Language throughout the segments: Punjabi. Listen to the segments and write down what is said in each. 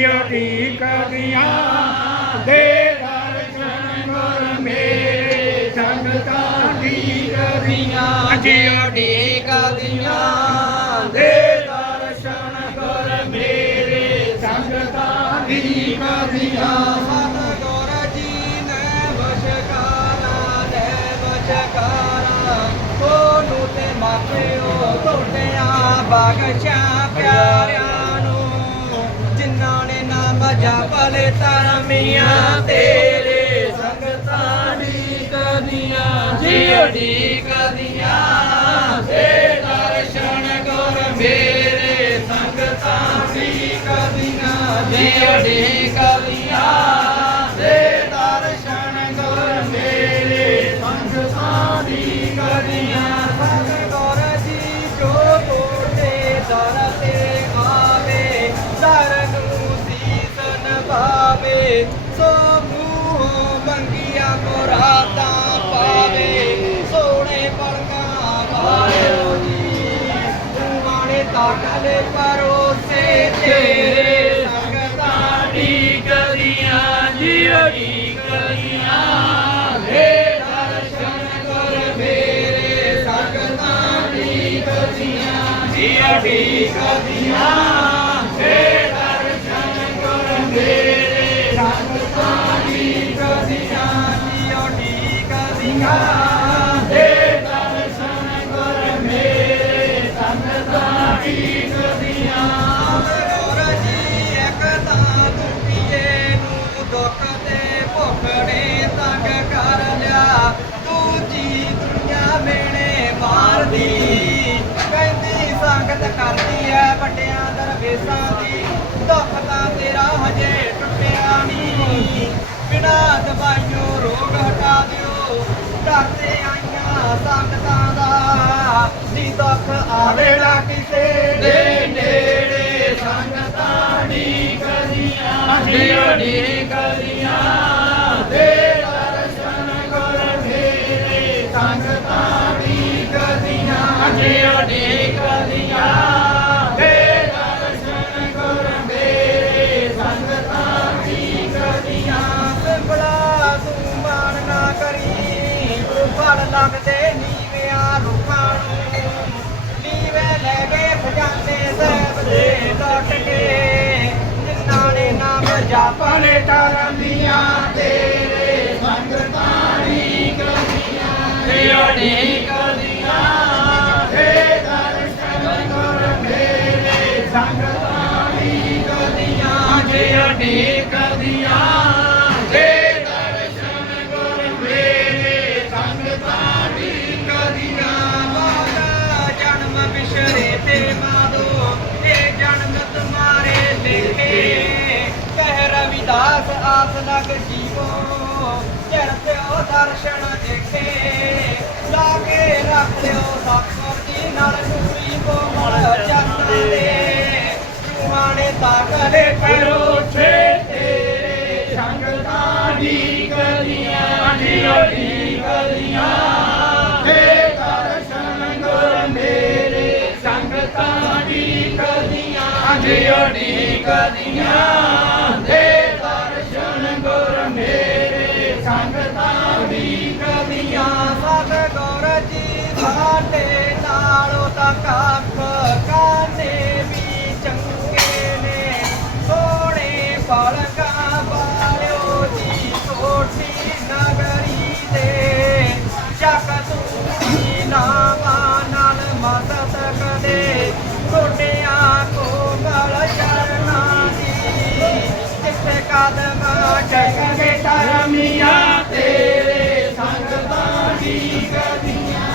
ਜਿਉ ਠੀਕ ਦੀਆਂ ਦੇ ਦਰਸ਼ਨ ਗੁਰ ਮੇਰੇ ਸੰਗਤਾਂ ਦੀ ਕਰੀਆਂ ਜਿਉ ਠੀਕ ਦੀਆਂ ਦੇ ਦਰਸ਼ਨ ਗੁਰ ਮੇਰੇ ਸੰਗਤਾਂ ਦੀ ਕਰੀਆਂ ਸਤਿਗੁਰ ਜੀ ਨੇ ਵਸ਼ਕਾਰਾ ਨੇ ਵਸ਼ਕਾਰਾ ਕੋਨੂੰ ਤੇ ਮਾਪਿਓ ਤੁਹਾਡਿਆਂ ਬਖਸ਼ਾਂ ਪਿਆਰਿਆਂ। ਨੂੰ ਨਾਮ ਜਪ ਲੈ ਤੇਰੇ ਸੰਗਤਾਂ ਦੀ ਕਦੀਆਂ ਜਿਉੜੀ ਕਦੀਆਂ ਦੇ ਦਰਸ਼ਨ ਗੁਰ ਮੇਰੇ ਸੰਗਤਾਂ ਦੀ ਕਦੀਆਂ ਜਿਉੜੀ ਕਰੀਆਂ ਜਿਉੜੀ ਦੇ ਦਰਸ਼ਨ ਕਰ ਮੇਰੇ ਸੰਗਤਾਂ ਦੀ ਕਰੀਆਂ ਜਿਉੜੀ ਦੇ ਦਰਸ਼ਨ ਕਰ ਮੇਰੇ ਸੰਗਤਾਂ ਦੀ ਕਰੀਆਂ ਗੁਰ ਜੀ ਇੱਕ ਤਾਂ ਦੁਖੀਏ ਨੂੰ ਦੁੱਖ ਤੇ ਭੁਖੜੇ ਤੰਗ ਕਰ ਲਿਆ ਤੂੰ ਜੀ ਦੁਨੀਆ ਮੇਣੇ ਮਾਰਦੀ ਕਹਿੰਦੀ ਸੰਗਤ ਕਰਦੀ ਐ ਵੱਡਿਆਂ ਦੀ ਦੁੱਖ ਤਾਂ ਤੇਰਾ ਹਜੇ ਟੁੱਟਿਆ ਨਹੀਂ। ਬਿਨਾ ਦਵਾਈਓ ਰੋਗ ਹਟਾ ਦਿਓ। ਡਰਦੇ ਆਈਆਂ ਸੰਗਤਾਂ ਦਾ। ਜੀ ਦੁੱਖ ਆਵੇ ਨਾ ਕਿਸੇ ਦੇ ਨੇੜੇ। ਸੰਗਤਾਂ ਦੀ ਕਰੀਆਂ ਜਿਉੜੀ ਕਰੀਆਂ ਫਲ ਲੱਗਦੇ ਨੀਵਿਆਂ ਰੁੱਖਾਂ ਨੂੰ। ਨੀਵੇ ਲੈ ਗਏ ਖਜ਼ਾਨੇ ਸਾਹਿਬ ਦੇ ਟੁੱਟ ਕੇ ਜਿਨ੍ਹਾਂ ਨੇ ਨਾਮ ਜਪਾ ਪਲੇ ਤਰੰਦੀਆਂ ਤੇਰੇ ਸੰਗਤਾਂ ਦੀ ਕਰੀਆਂ ਜਿਉੜੀ ਕਰੀਆਂ ਦੇ ਦਰਸ਼ਨ ਗੁਰ ਮੇਰੇ ਸੰਗਤਾਂ ਦੀ ਕਰੀਆਂ ਜਿਉੜੀ ਕਰੀਆਂ ਦਾਸ ਆਸ ਲਗ ਜੀਵੋ ਚੜਤੇ ਉਹ ਦਰਸ਼ਨ ਦੇਖੇ। ਲਾਗੇ ਰੱਖ ਲਿਓ ਸਤਿਗੁਰ ਜੀ, ਨਾਲ ਪੂਰੀ ਕੋਮਲ ਚਰਨ ਦੇ। ਚੂਹਾਣੇ ਤਾਕਲੇ ਪੈਰੋ ਛੇ ਤੇਰੇ ਸੰਗਤਾਂ ਦੀ ਕਲੀਆਂ ਜਿਉੜੀ ਗਲੀਆਂ ਦੇ ਦਰਸ਼ਨ ਗੁਰ ਮੇਰੇ, ਸੰਗਤਾਂ ਦੀ ਕਲੀਆਂ ਜਿਉੜੀ ਕਲੀਆਂ ਦੇ ਸਾਡੇ ਨਾਲੋਂ ਤਾਂ ਕੱਖ ਕਾਨੇ ਵੀ ਚੰਗੇ ਨੇ। ਸੋਹਣੇ ਪਲਕਾਂ ਵਾਲਿਓ ਜੀ ਕੋਠੀ ਨਗਰੀ ਦੇ। ਚੱਕ ਤੂੰ ਨਾਵਾਂ ਨਾਲ ਮਦਦ ਕਦੇ ਗੋਡਿਆਂ ਕੋ ਗਲ ਚਰਨਾਂ ਦੀ। ਜਿੱਥੇ ਕਦਮ ਟੇਕਦੇ ਧਰਮੀਆਂ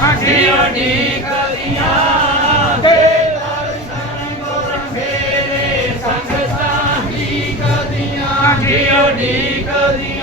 ਗਦੀਆਂ ਜਿਉੜੀ ਕਲੀਆਂ ਦੇ ਦਰਸ਼ਨ ਗੁਰ ਮੇਰੇ ਸੰਗਤਾਂ ਦੀ ਕਲੀਆਂ ਜਿਉੜੀ ਕਲੀਆਂ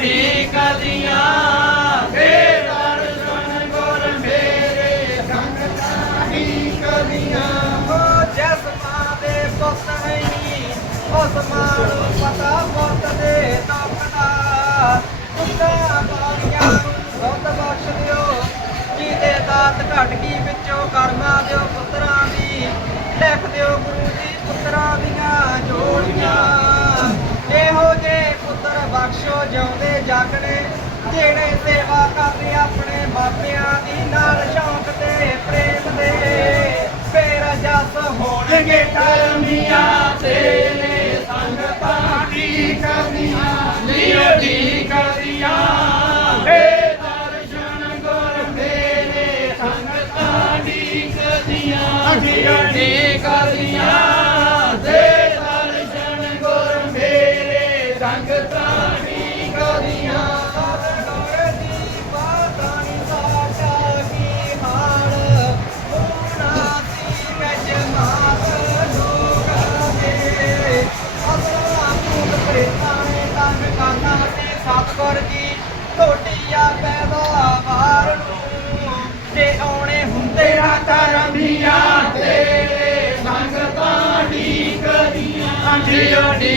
ਡੀਕਦੀਆਂ ਦੇ ਦਰਸ਼ਨ ਗੁਰ ਮੇਰੇ ਸੰਗਤਾਂ ਡੀਕਦੀਆਂ ਹੋ ਜਿਸ ਮਾਂ ਪੁੱਤ ਨਹੀਂ, ਉਸ ਮਾਂ ਪਤਾ ਪੁੱਤ ਦੇ ਦੁੱਖ ਦਾ ਬਾਣੀਆਂ ਨੂੰ ਬਖਸ਼ ਦਿਓ, ਜਿਹਦੇ ਦਾਤ ਘਟ ਗਈ ਵਿੱਚੋਂ ਕਰਮਾ ਦਿਓ ਪੁੱਤਰਾਂ ਦੀ। ਲਿਖ ਦਿਓ ਗੁਰੂ ਜੀ ਪੁੱਤਰਾਂ ਦੀਆਂ ਜੋੜੀਆਂ ਇਹੋ ਜੇ ਪੁੱਤਰ ਬਖਸ਼ੋ ਜਿਉਂਦੇ ਜਾਗਣੇ ਜਿਹੜੇ ਸੇਵਾ ਕਰਦੇ ਆਪਣੇ ਮਾਪਿਆਂ ਦੀ ਨਾਲ ਸ਼ੌਂਕ ਤੇ ਪ੍ਰੇਮ ਦੇ। ਫੇਰ ਜਸ ਹੋਣਗੇ ਕਰਮੀਆਂ ਤੇਰੇ ਸੰਗਤਾਂ ਡੀਕਦੀਆਂ ਲਿਓ ਡੀਕਦੀਆਂ ਦੇ ਦਰਸ਼ਨ ਗੁਰ ਮੇਰੇ ਸੰਗਤਾਂ ਲਿਓ ਦੇ Dion, Dion.